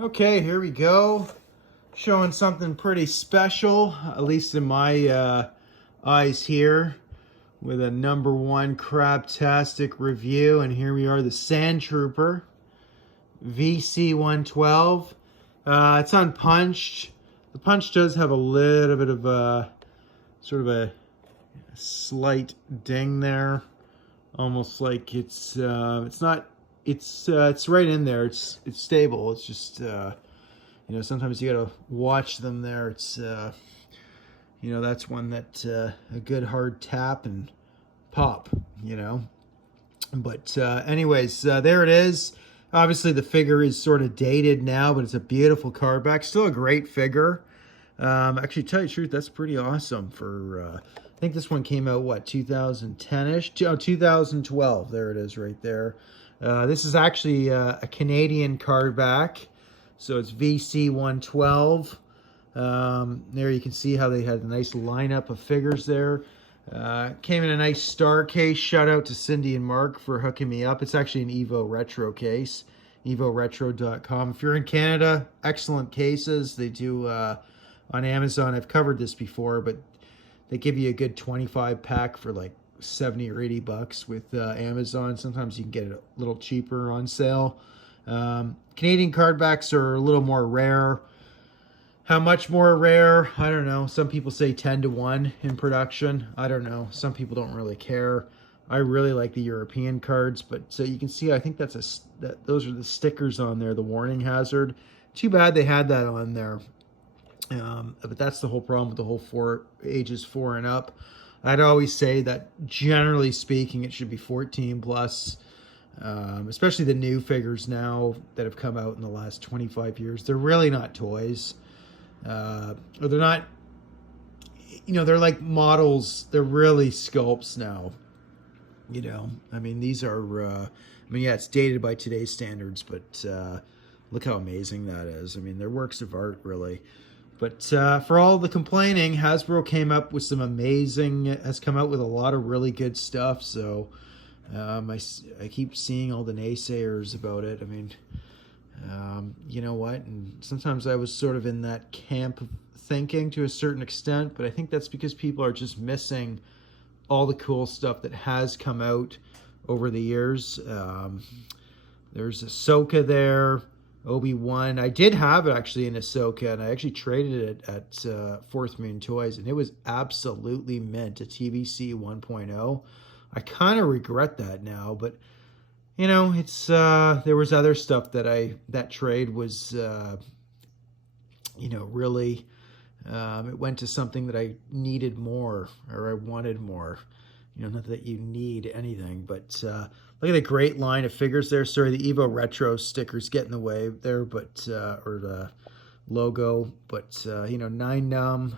Okay, here we go. Showing something pretty special, at least in my eyes here, with a #1 crabtastic review. And here we are, the SANDTROOPER VC112. It's unpunched. The punch does have a little bit of a sort of a slight ding there, almost like it's not. It's right in there. It's stable. It's just you know, sometimes you gotta watch them there. It's you know, that's one that a good hard tap and pop, you know. But anyways, there it is. Obviously the figure is sort of dated now, but it's a beautiful card back. Still a great figure. Actually, to tell you the truth, that's pretty awesome for I think this one came out, what, 2010-ish? Oh, 2012. There it is right there. This is actually a Canadian card back. So it's VC112. There you can see how they had a nice lineup of figures there. Came in a nice star case. Shout out to Cindy and Mark for hooking me up. It's actually an Evo Retro case. EvoRetro.com. If you're in Canada, excellent cases. They do on Amazon. I've covered this before, but they give you a good 25 pack for like 70 or 80 bucks with Amazon. Sometimes you can get it a little cheaper on sale. Canadian cardbacks are a little more rare. How much more rare? I don't know. Some people say 10-1 in production. I don't know. Some people don't really care. I really like the European cards, but so you can see, I think those are the stickers on there, the warning hazard. Too bad they had that on there. But that's the whole problem with the whole ages 4 and up. I'd always say that generally speaking, it should be 14 plus. Especially the new figures now that have come out in the last 25 years. They're really not toys. Or they're not, you know, they're like models. They're really sculpts now. You know, I mean, these are, I mean, yeah, it's dated by today's standards, but look how amazing that is. I mean, they're works of art, really. But for all the complaining, Hasbro came up with has come out with a lot of really good stuff. So I keep seeing all the naysayers about it. I mean, you know what? And sometimes I was sort of in that camp of thinking to a certain extent, but I think that's because people are just missing all the cool stuff that has come out over the years. There's Ahsoka there. Obi-Wan. I did have it actually in Ahsoka, and I actually traded it at Fourth Moon Toys, and it was absolutely mint, a TVC 1.0. I kind of regret that now, but you know, it's there was other stuff that trade was you know, really it went to something that I needed more, or I wanted more. You know, not that you need anything, but look at the great line of figures there. Sorry, the Evo Retro stickers get in the way there, but or the logo. But you know, 9-num.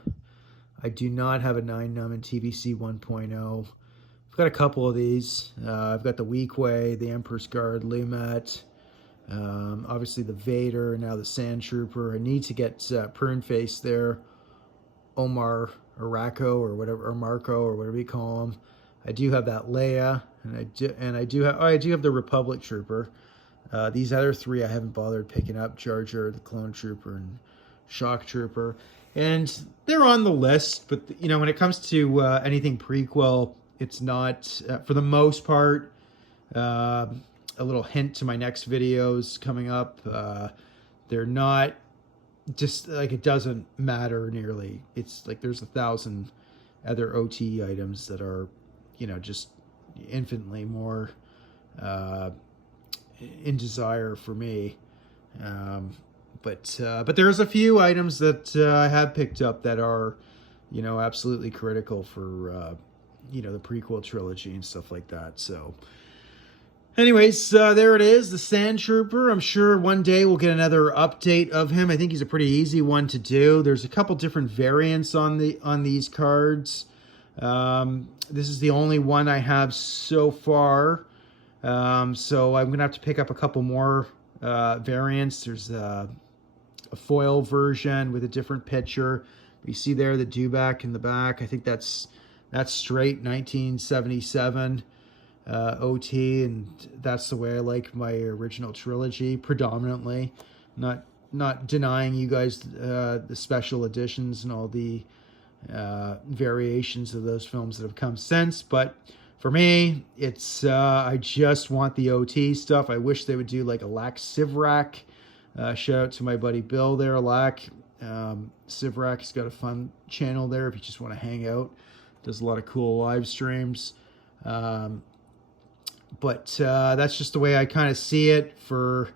I do not have a 9-num in TVC 1.0. I've got a couple of these. I've got the Weequay, the Emperor's Guard, Lumet, obviously the Vader, and now the SANDTROOPER. I need to get Prune Face there, Omar Araco or whatever, or Marco or whatever you call him. I do have that Leia, and I do have the Republic Trooper. These other three I haven't bothered picking up: Jar Jar, the Clone Trooper, and Shock Trooper, and they're on the list. But you know, when it comes to anything prequel, it's not for the most part. A little hint to my next videos coming up. They're not just like, it doesn't matter nearly. It's like there's 1,000 other OT items that are, you know, just infinitely more in desire for me. But there's a few items that I have picked up that are, you know, absolutely critical for you know, the prequel trilogy and stuff like that. So anyways, there it is, the SANDTROOPER. I'm sure one day we'll get another update of him. I think he's a pretty easy one to do. There's a couple different variants on these cards. This is the only one I have so far. So I'm gonna have to pick up a couple more variants. There's a foil version with a different picture. You see there the dewback in the back. I think that's straight 1977 OT, and that's the way I like my original trilogy predominantly. Not not denying you guys the special editions and all the variations of those films that have come since, but for me, it's I just want the OT stuff. I wish they would do like a Lack Sivrak. Shout out to my buddy Bill there, Lack. Sivrak's got a fun channel there if you just want to hang out. Does a lot of cool live streams. But that's just the way I kind of see it. For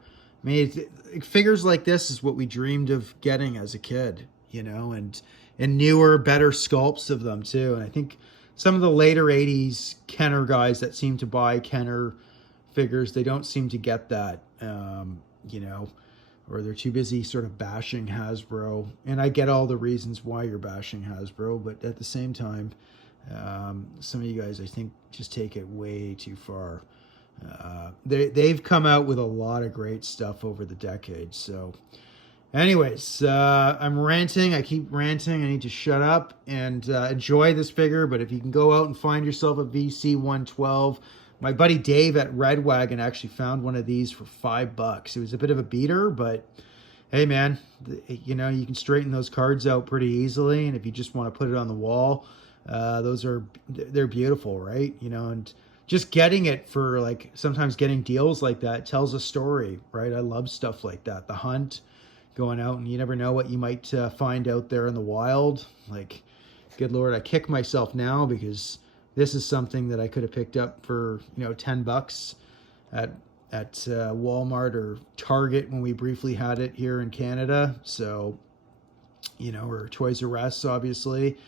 me, figures like this is what we dreamed of getting as a kid, you know, and newer, better sculpts of them too. And I think some of the later 80s Kenner guys that seem to buy Kenner figures, they don't seem to get that, you know, or they're too busy sort of bashing Hasbro. And I get all the reasons why you're bashing Hasbro, but at the same time, some of you guys, I think, just take it way too far. They've come out with a lot of great stuff over the decades. So anyways, I'm ranting. I keep ranting. I need to shut up and enjoy this figure. But if you can go out and find yourself a VC112, my buddy Dave at Red Wagon actually found one of these for $5. It was a bit of a beater, but hey, man, you know, you can straighten those cards out pretty easily. And if you just want to put it on the wall, they're beautiful, right? You know, and just getting it for, like, sometimes getting deals like that tells a story, right? I love stuff like that. The hunt, going out, and you never know what you might find out there in the wild. Like, good Lord, I kick myself now because this is something that I could have picked up for, you know, $10 at Walmart or Target when we briefly had it here in Canada. So, you know, or Toys R Us, obviously.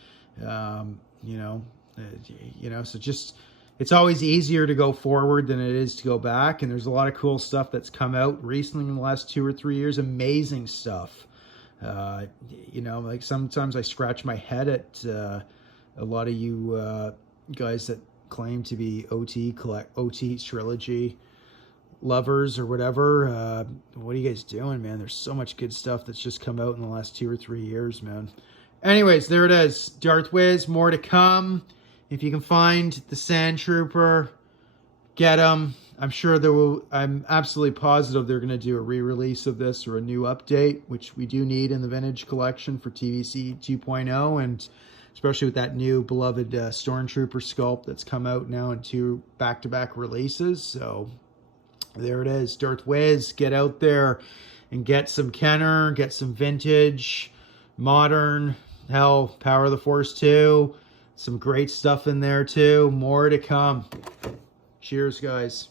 You know, so just, it's always easier to go forward than it is to go back. And there's a lot of cool stuff that's come out recently in the last 2 or 3 years. Amazing stuff. You know, like sometimes I scratch my head at a lot of you guys that claim to be OT trilogy lovers or whatever. What are you guys doing, man? There's so much good stuff that's just come out in the last 2 or 3 years, man. Anyways, there it is. Darth Wiz, more to come. If you can find the Sand Trooper, get them. I'm sure there will, I'm absolutely positive they're going to do a re-release of this or a new update, which we do need in the vintage collection for TVC 2.0, and especially with that new beloved Stormtrooper sculpt that's come out now in 2 back-to-back releases. So there it is. Darth Wiz, get out there and get some Kenner, get some vintage, modern, hell, Power of the Force 2. Some great stuff in there too. More to come. Cheers, guys.